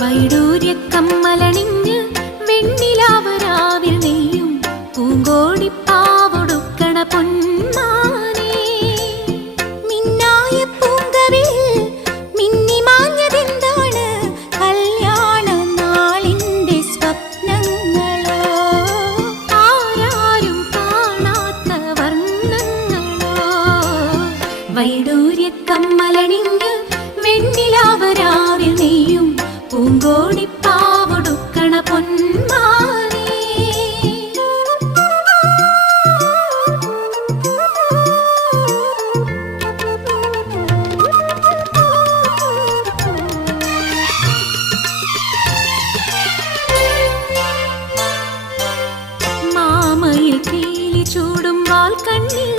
വൈഡൂര്യക്കമ്മലണിഞ്ഞ് വെണ്ണിലാവരാവിൽ നെയ്യും പൂങ്കോടിപ്പാവൊടുക്കണ പൊന്മാനേ. മിന്നായ പൂങ്കവിൽ മിന്നിമാഞ്ഞതെന്താണ്? കല്യാണ നാളിന്റെ സ്വപ്നങ്ങളോ, ആരാരും കാണാത്ത വർണ്ണങ്ങളോ. വൈഡൂര്യക്കമ്മലണിഞ്ഞ് വെണ്ണിലാവരാവിൽ നെയ്യും പൂങ്കോടിപ്പാവൊടുക്കണ പൊന്മാനേ. മാമയിൽ പീലി ചൂടും വാൽ കണ്ണിൽ